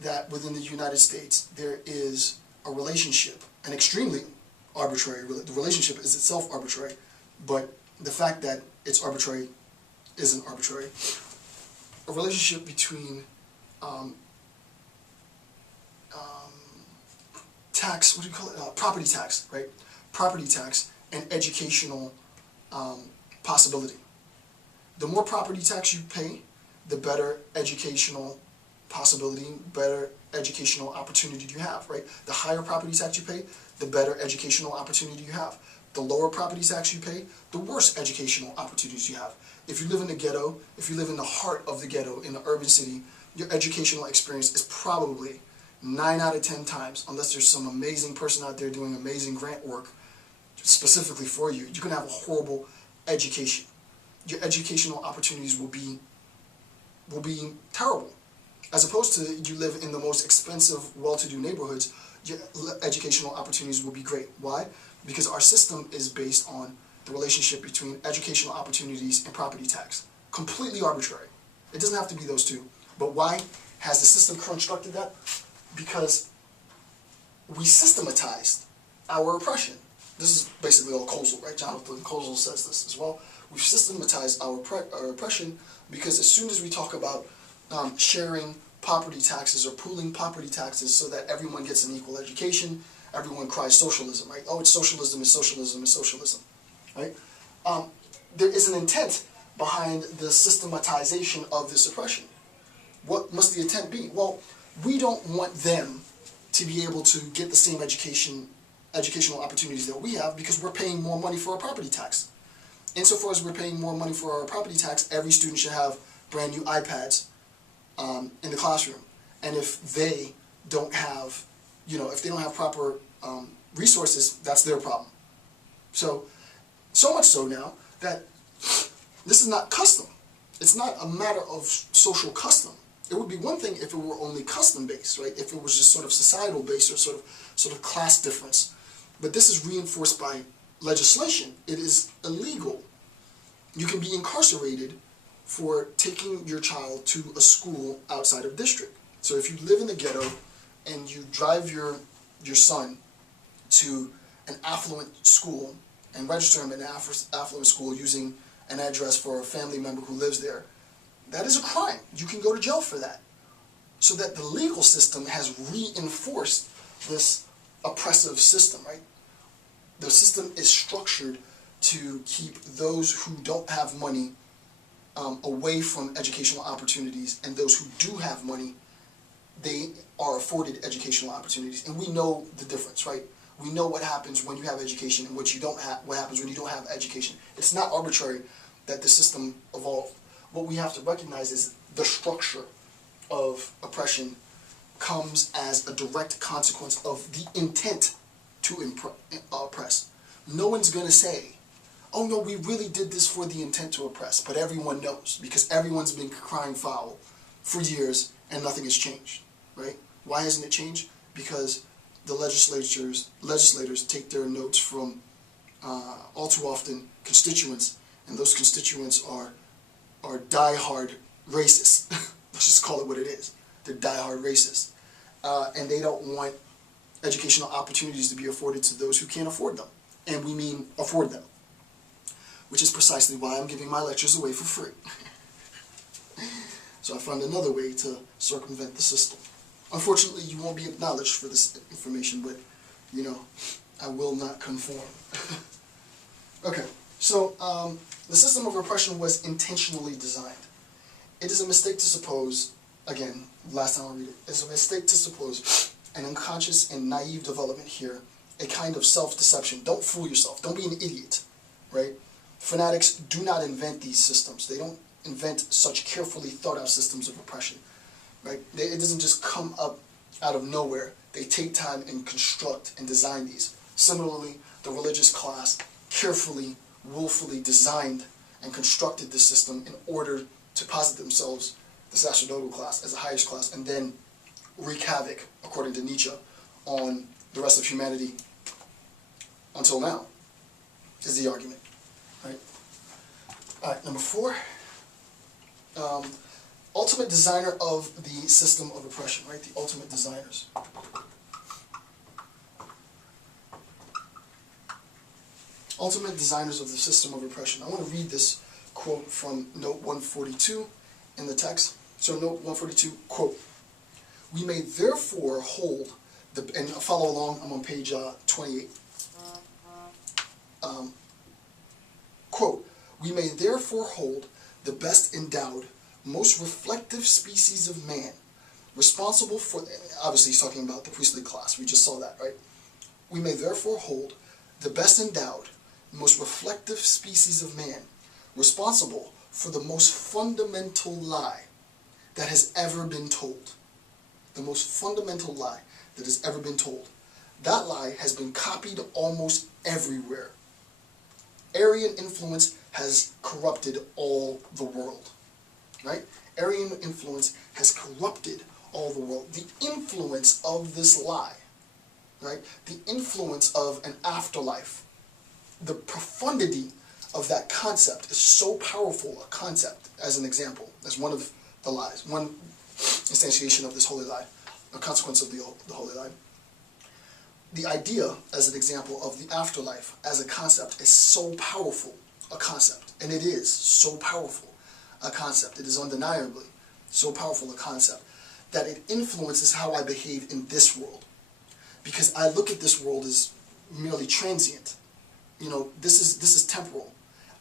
that within the United States there is a relationship, an extremely arbitrary, the relationship is itself arbitrary, but the fact that it's arbitrary isn't arbitrary. A relationship between tax, what do you call it? Property tax, right? Property tax and educational possibility. The more property tax you pay, the better educational possibility, better educational opportunity you have, right? The higher property tax you pay, the better educational opportunity you have. The lower property tax you pay, the worse educational opportunities you have. If you live in the ghetto, if you live in the heart of the ghetto, in the urban city, your educational experience is probably 9 out of 10 times, unless there's some amazing person out there doing amazing grant work specifically for you, you're going to have a horrible education. Your educational opportunities will be terrible. As opposed to you live in the most expensive, well-to-do neighborhoods, your educational opportunities will be great. Why? Because our system is based on the relationship between educational opportunities and property tax. Completely arbitrary. It doesn't have to be those two. But why has the system constructed that? Because we systematized our oppression. This is basically all Kozel, right? Jonathan Kozel says this as well. We've systematized our oppression because as soon as we talk about sharing property taxes or pooling property taxes so that everyone gets an equal education, everyone cries socialism, right? Oh, it's socialism, it's socialism, it's socialism, right? There is an intent behind the systematization of this oppression. What must the intent be? Well, we don't want them to be able to get the same educational opportunities that we have because we're paying more money for our property tax. Insofar as we're paying more money for our property tax, every student should have brand new iPads in the classroom. And if they don't have, if they don't have proper resources, that's their problem. So much so now that this is not custom. It's not a matter of social custom. It would be one thing if it were only custom-based, right? If it was just sort of societal-based or sort of class difference. But this is reinforced by legislation. It is illegal. You can be incarcerated for taking your child to a school outside of district. So if you live in the ghetto and you drive your son to an affluent school and register him in an affluent school using an address for a family member who lives there, that is a crime. You can go to jail for that. So that the legal system has reinforced this oppressive system, right? The system is structured to keep those who don't have money away from educational opportunities, and those who do have money, they are afforded educational opportunities. And we know the difference, right? We know what happens when you have education and what happens when you don't have education. It's not arbitrary that the system evolved. What we have to recognize is the structure of oppression comes as a direct consequence of the intent to oppress. No one's going to say, oh no, we really did this for the intent to oppress, but everyone knows because everyone's been crying foul for years and nothing has changed, right? Why hasn't it changed? Because the legislators take their notes from all too often constituents, and those constituents are die-hard racists. Let's just call it what it is. They're die-hard racists. And they don't want educational opportunities to be afforded to those who can't afford them. And we mean afford them. Which is precisely why I'm giving my lectures away for free. So I found another way to circumvent the system. Unfortunately, you won't be acknowledged for this information, but, I will not conform. Okay, so the system of repression was intentionally designed. It is a mistake to suppose, again, last time I read it, it's a mistake to suppose an unconscious and naive development here, a kind of self-deception. Don't fool yourself. Don't be an idiot, right? Fanatics do not invent these systems. They don't invent such carefully thought-out systems of oppression, right? It doesn't just come up out of nowhere. They take time and construct and design these. Similarly, the religious class carefully, willfully designed and constructed this system in order to posit themselves, the sacerdotal class, as the highest class, and then wreak havoc, according to Nietzsche, on the rest of humanity until now, is the argument. Right? All right, number 4. ultimate designer of the system of oppression, right? The ultimate designers. Ultimate designers of the system of oppression. I want to read this quote from note 142 in the text. So note 142, quote, "We may therefore hold the," and follow along, I'm on page 28. Quote, "We may therefore hold the best endowed, most reflective species of man, responsible for," obviously he's talking about the priestly class, we just saw that, right? "We may therefore hold the best endowed, most reflective species of man, responsible for the most fundamental lie that has ever been told." The most fundamental lie that has ever been told. That lie has been copied almost everywhere. Aryan influence has corrupted all the world, right? Aryan influence has corrupted all the world. The influence of this lie, right? The influence of an afterlife, the profundity of that concept is so powerful a concept, as an example, as one of the lies, one instantiation of this holy lie, a consequence of the holy lie. The idea, as an example, of the afterlife as a concept is so powerful a concept, and it is so powerful a concept, it is undeniably so powerful a concept, that it influences how I behave in this world. Because I look at this world as merely transient. You know, this is temporal.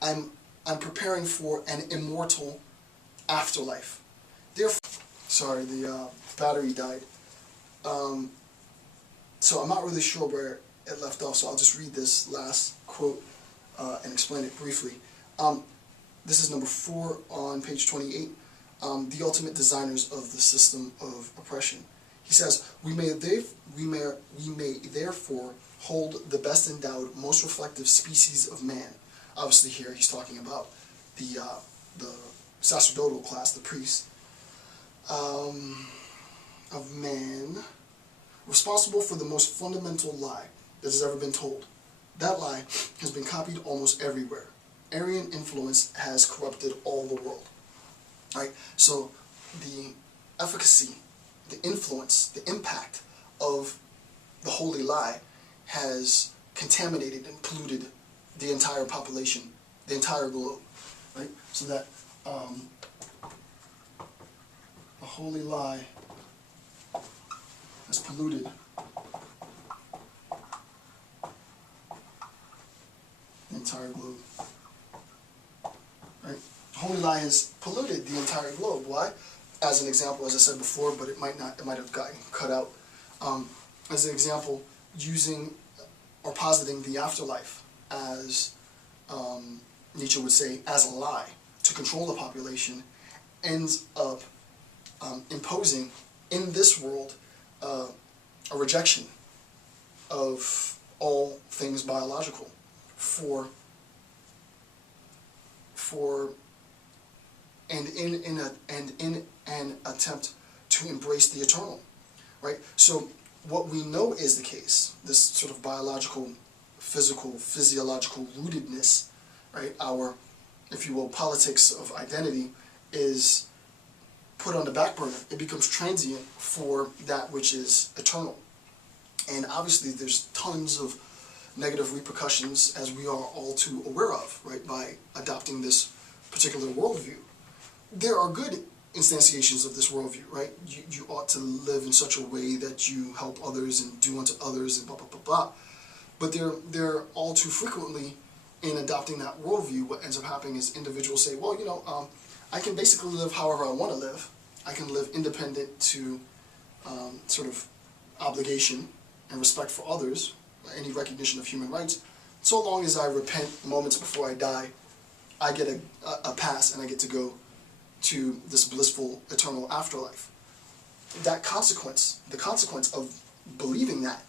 I'm preparing for an immortal afterlife. Therefore, sorry, the battery died. So I'm not really sure where it left off, so I'll just read this last quote and explain it briefly. This is number 4 on page 28, the ultimate designers of the system of oppression. He says, we may therefore hold the best endowed, most reflective species of man. Obviously here he's talking about the sacerdotal class, the priests, of man, responsible for the most fundamental lie that has ever been told. That lie has been copied almost everywhere. Aryan influence has corrupted all the world. Right? So the efficacy, the influence, the impact of the holy lie has contaminated and polluted the entire population, the entire globe. Right? So that the holy lie has polluted the entire globe. Right? The holy lie has polluted the entire globe. Why? As an example, as I said before, but it might have gotten cut out. As an example, using or positing the afterlife as, Nietzsche would say, as a lie to control the population, ends up imposing in this world a rejection of all things biological and in an attempt to embrace the eternal, right? So what we know is the case, this sort of biological, physical, physiological rootedness, right? Our, if you will, politics of identity is put on the back burner. It becomes transient for that which is eternal. And obviously there's tons of negative repercussions, as we are all too aware of, right, by adopting this particular worldview. There are good instantiations of this worldview, right? You ought to live in such a way that you help others and do unto others and blah, blah, blah, blah. But they're all too frequently, in adopting that worldview, what ends up happening is individuals say, well, you know, I can basically live however I want to live. I can live independent to sort of obligation and respect for others, any recognition of human rights. So long as I repent moments before I die, I get a pass and I get to go to this blissful eternal afterlife. That consequence, the consequence of believing that,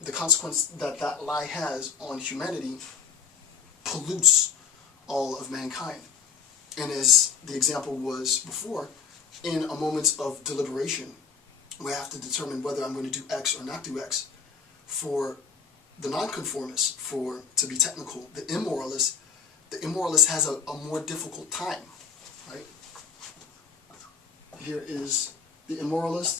the consequence that that lie has on humanity pollutes all of mankind. And as the example was before, in a moment of deliberation, we have to determine whether I'm going to do X or not do X. For the nonconformist, to be technical, the immoralist has a more difficult time, right? Here is the immoralist.